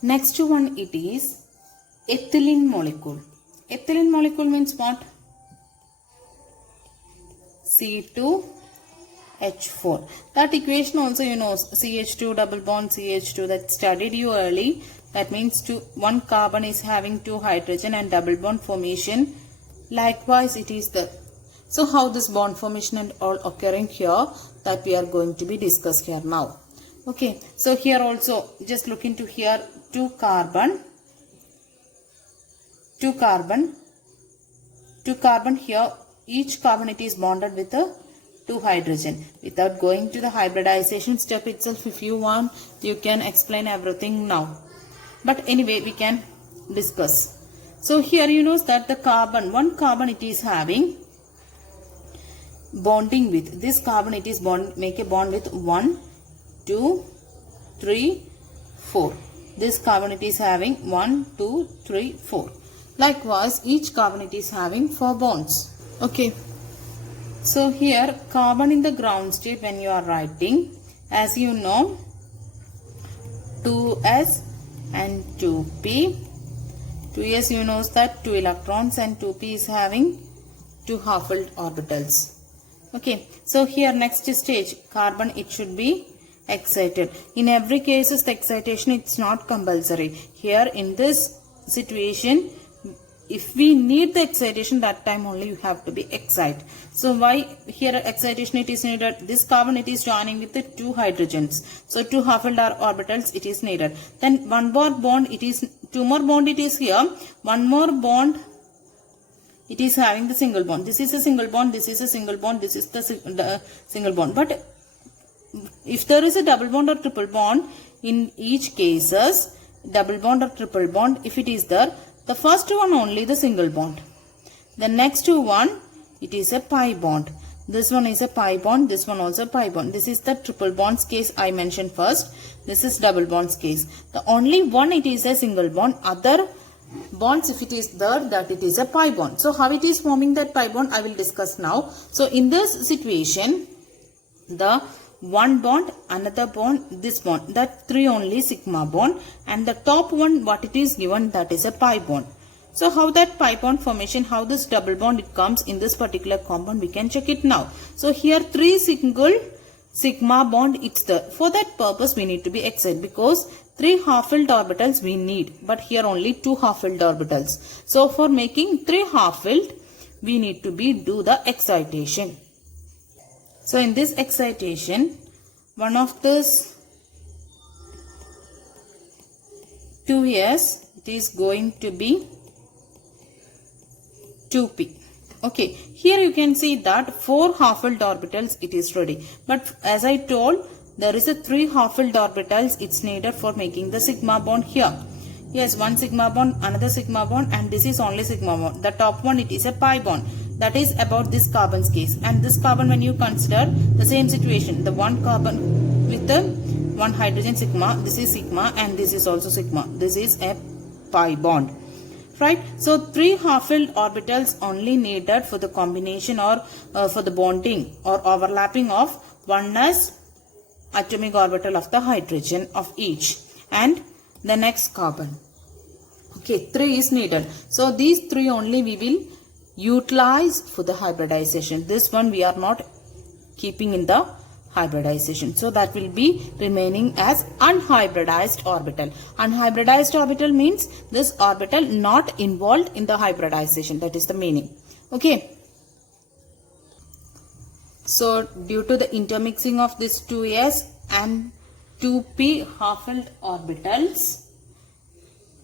Next one it is ethylene molecule. Ethylene molecule means what? C2H4. That equation also you know, CH2 double bond CH2, that studied you early. That means one carbon is having 2 hydrogen and double bond formation. Likewise it is the. So how this bond formation and all occurring here, that we are going to be discussed here now. Okay, so here also just look into here, 2 carbon here, each carbon it is bonded with a 2 hydrogen. Without going to the hybridization step itself, if you want, you can explain everything now. But anyway, we can discuss. So here you know that the carbon, one carbon it is having bonding with, this carbon it is make a bond with 1, 2, 3, 4. This carbon it is having 1, 2, 3, 4. Likewise, each carbon it is having 4 bonds. Okay. So here carbon in the ground state, when you are writing, as you know, 2s and 2p. 2s you know that 2 electrons and 2p is having 2 half-filled orbitals. Okay, so here next stage, carbon it should be excited. In every case the excitation it's not compulsory. Here in this situation, if we need the excitation, that time only you have to be excite. So why here excitation it is needed? This carbon it is joining with the 2 hydrogens. So 2 half-filled orbitals it is needed. Then one more bond it is, 2 more bond it is here. One more bond it is having the single bond. This is a single bond, this is a single bond, this is the single bond. But if there is a double bond or triple bond, in each cases, double bond or triple bond, if it is there, the first one only the single bond. The next one, it is a pi bond. This one is a pi bond, this one also pi bond. This is the triple bonds case I mentioned first. This is double bonds case. The only one it is a single bond. Other bonds, if it is there, that it is a pi bond. So how it is forming that pi bond, I will discuss now. So in this situation, the one bond, another bond, this bond, that 3 only sigma bond, and the top one what it is given, that is a pi bond. So how that pi bond formation, how this double bond it comes in this particular compound, we can check it now. So here 3 single sigma bond it's there. For that purpose we need to be excited, because 3 half-filled orbitals we need, but here only 2 half-filled orbitals. So for making 3 half-filled, we need to do the excitation. So in this excitation, one of this 2s, it is going to be 2p. Okay, here you can see that 4 half-filled orbitals it is ready. But as I told, there is a 3 half-filled orbitals it's needed for making the sigma bond here. Yes, one sigma bond, another sigma bond, and this is only sigma bond. The top one it is a pi bond. That is about this carbon's case. And this carbon, when you consider the same situation, the one carbon with the 1 hydrogen sigma, this is sigma and this is also sigma. This is a pi bond. Right? So 3 half-filled orbitals only needed for the combination or for the bonding or overlapping of 1s atomic orbital of the hydrogen of each and the next carbon. Okay, 3 is needed. So these 3 only we will utilize for the hybridization. This one we are not keeping in the hybridization. So that will be remaining as unhybridized orbital. Unhybridized orbital means this orbital not involved in the hybridization. That is the meaning. Okay. So due to the intermixing of this 2s and 2p half-filled orbitals,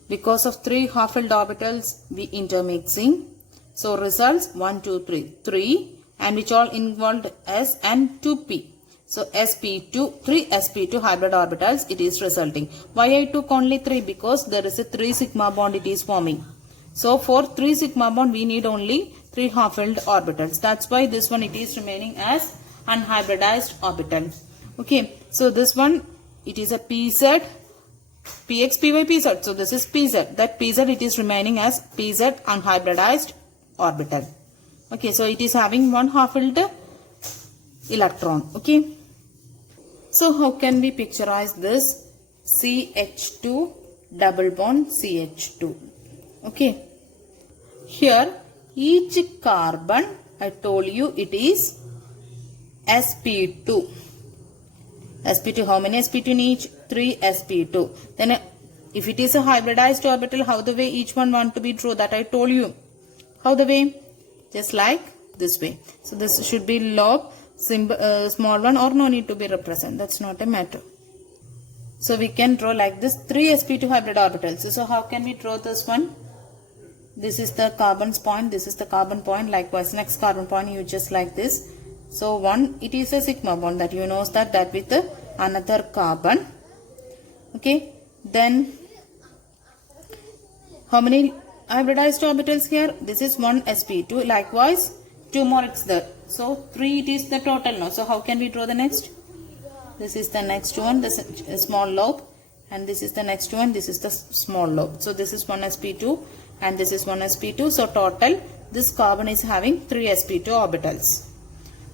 because of 3 half-filled orbitals we intermixing, so results 1, 2, 3 and which all involved s and 2p. So sp2, 3 sp2 hybrid orbitals it is resulting. Why I took only 3? Because there is a 3 sigma bond it is forming. So for 3 sigma bond we need only 3 half-filled orbitals. That's why this one it is remaining as unhybridized orbital. Okay, so this one it is a pz, px, py, pz. So this is pz. That pz it is remaining as pz unhybridized orbital. Okay, so it is having 1 half-filled electron. Okay, so how can we picturize this CH2 double bond CH2. Okay. Here each carbon, I told you it is sp2. sp2, how many sp2 in each? 3 sp2. Then if it is a hybridized orbital, how the way each one want to be drawn, that I told you. How the way? Just like this way. So this should be lobe, small one, or no need to be represented. That's not a matter. So we can draw like this 3 sp2 hybrid orbitals. So how can we draw this one? This is the carbon's point, this is the carbon point. Likewise, next carbon point you just like this. So one, it is a sigma bond, that you know that with another carbon. Okay. Then how many hybridized orbitals here? This is 1 sp2. Likewise, 2 more it's there. So 3 it is the total now. So how can we draw the next? This is the next one, the small lobe, and this is the next one, this is the small lobe. So this is 1 sp2 and this is 1 sp2. So total this carbon is having 3 sp2 orbitals.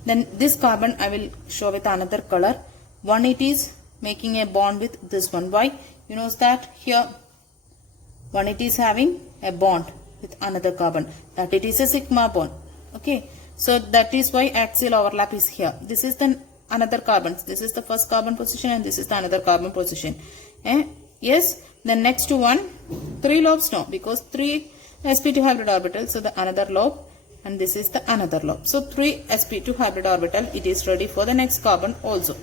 Then this carbon I will show with another color. One, it is making a bond with this one. Why? You know that here one, it is having a bond with another carbon, that it is a sigma bond. Okay. So that is why axial overlap is here. This is the another carbon. This is the first carbon position and this is the another carbon position. Yes. The next one, 3 lobes now, because 3 sp2 hybrid orbital. So the another lobe, and this is the another lobe. So 3 sp2 hybrid orbital, it is ready for the next carbon also.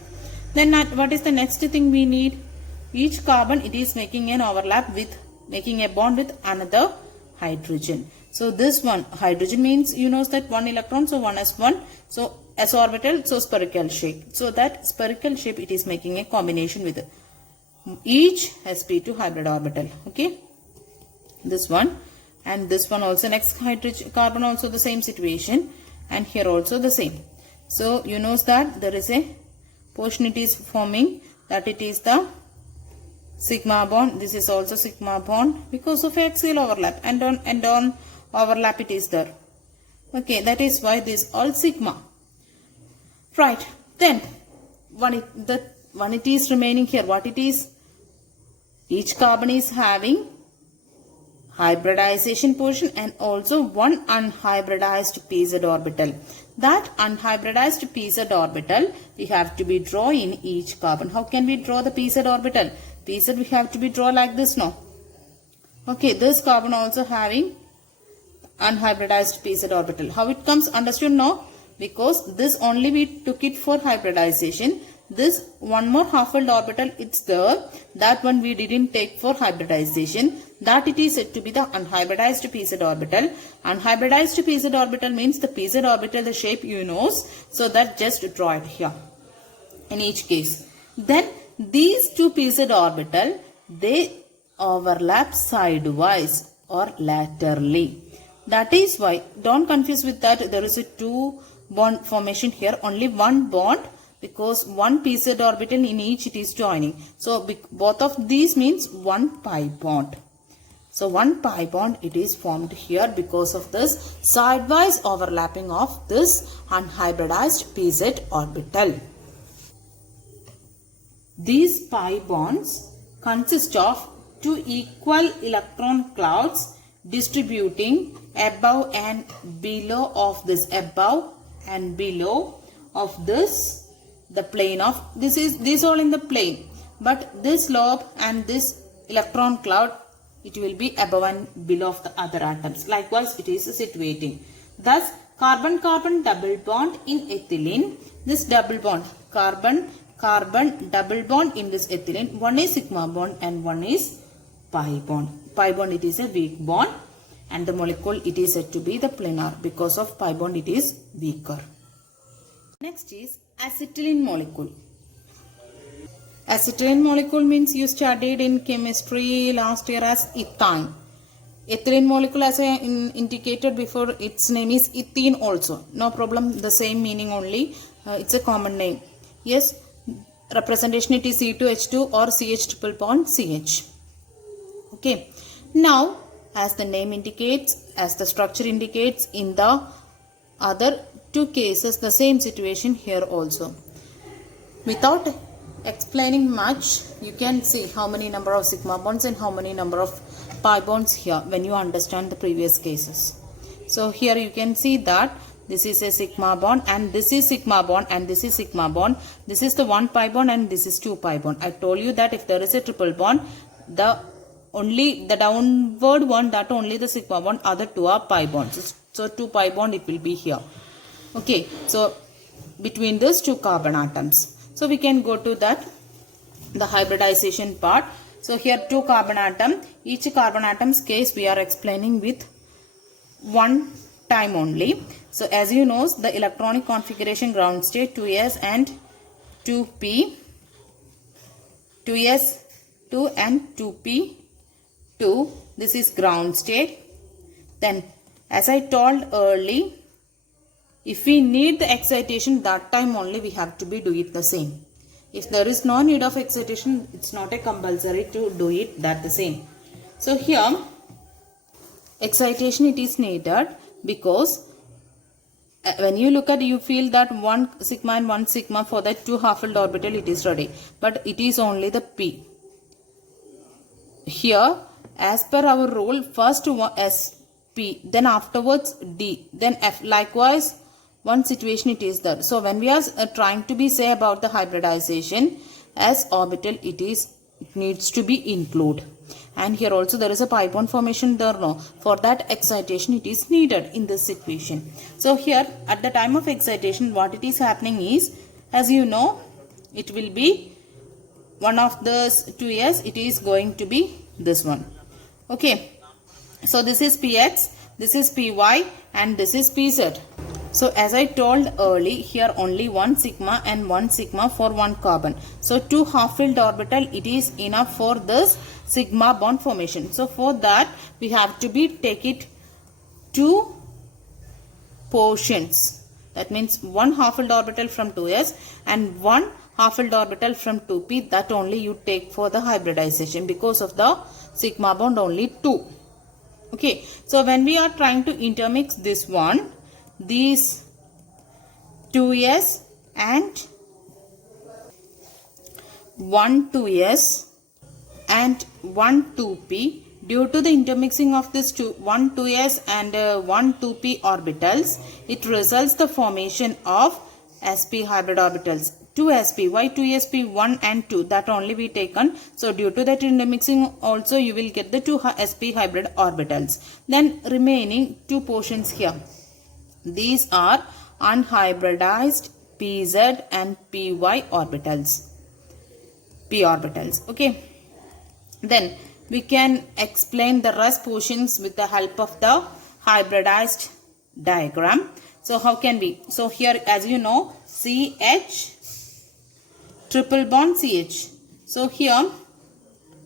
Then what is the next thing we need? Each carbon, it is making an overlap with, making a bond with another hydrogen. So this one, hydrogen means, you know that 1 electron, so 1 s1, so s orbital, so spherical shape. So that spherical shape, it is making a combination with each sp2 hybrid orbital. Okay. This one and this one also, next hydrogen carbon also the same situation, and here also the same. So you know that there is a portion it is forming, that it is the sigma bond. This is also sigma bond because of axial overlap, and on overlap it is there. Okay, that is why this all sigma. Right. Then one it is remaining here. What it is? Each carbon is having hybridization portion and also one unhybridized pz orbital. That unhybridized pz orbital we have to be draw in each carbon. How can we draw the pz orbital? Pz we have to be draw like this now. Okay, this carbon also having unhybridized pz orbital. How it comes? Understood now? Because this only we took it for hybridization. This one more half-filled orbital, it's there. That one we didn't take for hybridization. That it is said to be the unhybridized pz orbital. Unhybridized pz orbital means the pz orbital, the shape you know. So that just draw it here in each case. Then these two pz orbital, they overlap sidewise or laterally. That is why, don't confuse with that, there is a 2 bond formation here, only 1 bond, because 1 pz orbital in each it is joining. So both of these means 1 pi bond. So 1 pi bond it is formed here because of this sidewise overlapping of this unhybridized pz orbital. These pi bonds consist of 2 equal electron clouds distributing above and below of this, above and below of this, the plane of this all in the plane, but this lobe and this electron cloud, it will be above and below of the other atoms. Likewise it is situating. Thus carbon-carbon double bond in ethylene, this double bond, carbon-carbon double bond in this ethylene, one is sigma bond and one is pi bond. Pi bond it is a weak bond, and the molecule it is said to be the planar. Because of pi bond it is weaker. Next is acetylene molecule. Acetylene molecule means you studied in chemistry last year as ethane. Ethylene molecule, as I indicated before, its name is ethene also. No problem, the same meaning only. It's a common name. Yes, representation it is C2H2 or CH triple bond CH. Okay. Now, as the name indicates, as the structure indicates, in the other 2 cases, the same situation here also. Without explaining much, you can see how many number of sigma bonds and how many number of pi bonds here when you understand the previous cases. So here you can see that this is a sigma bond and this is sigma bond and this is sigma bond. This is the 1 pi bond and this is 2 pi bond. I told you that if there is a triple bond, the downward one, that only the sigma bond, other two are pi bonds. So 2 pi bond it will be here. Okay, so between these two carbon atoms. So we can go to that, the hybridization part. So here 2 carbon atom, each carbon atom's case we are explaining with one time only. So as you know, the electronic configuration ground state 2s and 2p, 2s2 and 2p2, this is ground state. Then as I told early, if we need the excitation, that time only we have to be do it the same. If there is no need of excitation, it's not a compulsory to do it that the same. So here excitation it is needed because when you look at, you feel that 1 sigma and 1 sigma, for that 2 half-filled orbital it is ready, but it is only the p. Here as per our rule, first s p, then afterwards d, then f. Likewise one situation it is there. So when we are trying to be say about the hybridization, s orbital it needs to be included. And here also there is a pi bond formation there, no. For that excitation it is needed in this situation. So here at the time of excitation, what it is happening is, as you know, it will be one of the 2s, it is going to be this one. Okay, so this is px, this is py and this is pz. So as I told early, here only 1 sigma and 1 sigma for 1 carbon. So 2 half-filled orbital it is enough for this sigma bond formation. So for that we have to be take it 2 portions. That means 1 half-filled orbital from 2s and 1 half-filled orbital from 2p. That only you take for the hybridization because of the sigma bond only 2. Okay, so when we are trying to intermix this one, these 2s and 1 2s and 1 2p, due to the intermixing of this 1 2s and 1 2p orbitals, it results the formation of sp hybrid orbitals. 2sp, why 2sp, 1 and 2, that only we taken. So due to that intermixing also you will get the 2 sp hybrid orbitals. Then remaining 2 portions here, these are unhybridized pz and py orbitals, p orbitals. Okay, then we can explain the rest portions with the help of the hybridized diagram. So how can we? So here as you know, CH triple bond CH. So here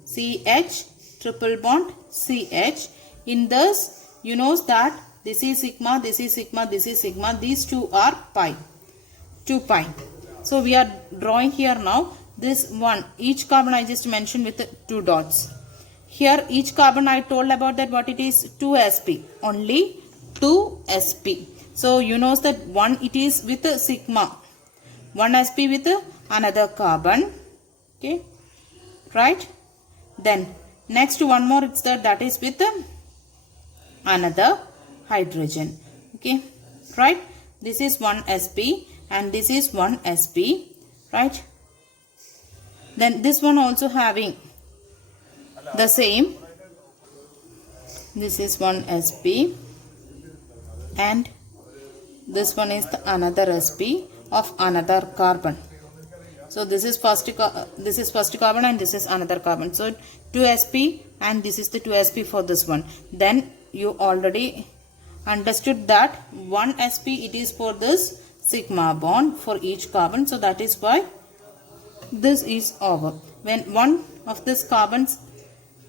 CH triple bond CH. In this you know that this is sigma, this is sigma, this is sigma. These two are pi, 2 pi. So we are drawing here now this one. Each carbon I just mentioned with 2 dots. Here each carbon I told about that what it is, 2sp, only 2sp. So you know that one it is with a sigma, 1sp with another carbon. Okay, right? Then next one more it's that is with another hydrogen. Okay, right? This is 1sp and this is 1sp, right? Then this one also having the same. This is 1sp and this one is another sp of another carbon. So this is first carbon and this is another carbon. So 2sp and this is the 2sp for this one. Then you already understood that 1sp it is for this sigma bond for each carbon. So that is why this is over. When one of this carbons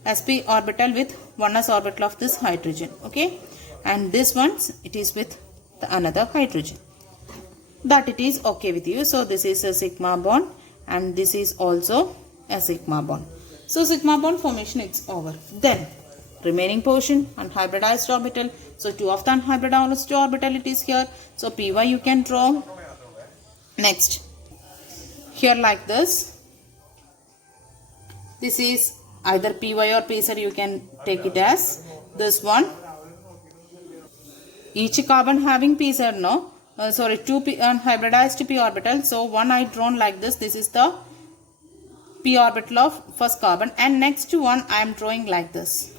sp orbital with 1s orbital of this hydrogen. Okay, and this one's it is with the another hydrogen. That it is okay with you. So this is a sigma bond and this is also a sigma bond. So sigma bond formation is over. Then remaining portion unhybridized orbital. So 2 of the unhybridized orbital it is here. So py you can draw. Next here like this, This is either py or pz, you can take it as this one. Each carbon having pz, no? Two hybridized p orbital. So one I drawn like this. This is the p orbital of first carbon, and next one I am drawing like this.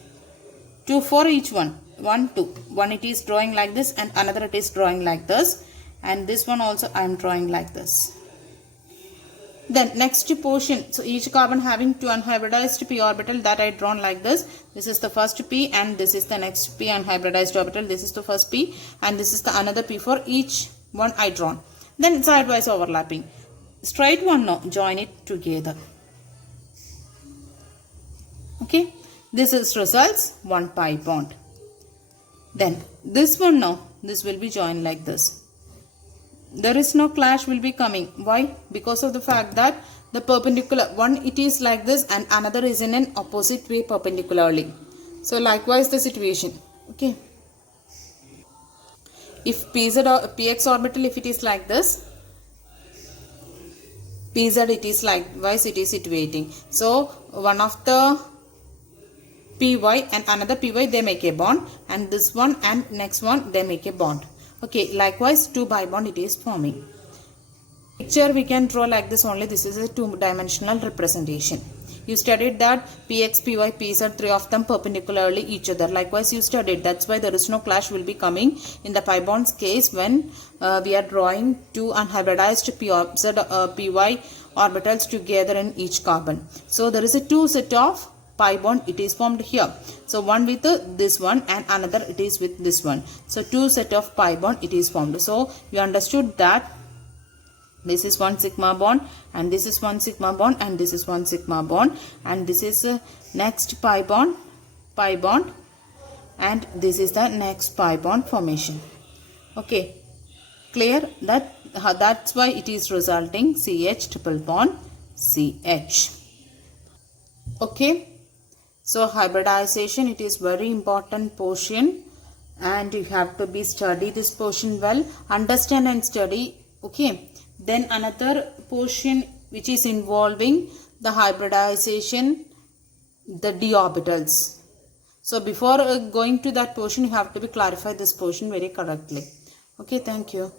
2 for each one. 1, 2. One it is drawing like this, and another it is drawing like this, and this one also I am drawing like this. Then next portion, so each carbon having 2 unhybridized p orbital, that I drawn like this. This is the first p, and this is the next p unhybridized orbital. This is the first p, and this is the another p for each one I drawn. Then sidewise overlapping. Straight one, no, join it together. Okay, this is results 1 pi bond. Then this one, no, this will be joined like this. There is no clash will be coming. Why? Because of the fact that the perpendicular one, it is like this, and another is in an opposite way perpendicularly. So likewise the situation. Okay, if pz or px orbital, if it is like this, pz it is likewise it is situating. So one of the py and another py, they make a bond, and this one and next one they make a bond. Okay, likewise 2 pi bond it is forming. Picture we can draw like this only. This is a 2-dimensional representation. You studied that px, py, pz, 3 of them perpendicularly each other. Likewise you studied. That's why there is no clash will be coming in the pi bonds case when we are drawing 2 unhybridized py orbitals together in each carbon. So there is a 2 set of pi bond it is formed here. So one with this one and another it is with this one. So 2 set of pi bond it is formed. So you understood that this is 1 sigma bond, and this is 1 sigma bond, and this is 1 sigma bond, and this is next pi bond, and this is the next pi bond formation. Okay, clear? That's why it is resulting CH triple bond CH. Okay, so hybridization, it is very important portion, and you have to be study this portion well, understand and study. Okay, then another portion which is involving the hybridization, the d orbitals. So before going to that portion, you have to be clarify this portion very correctly. Okay, thank you.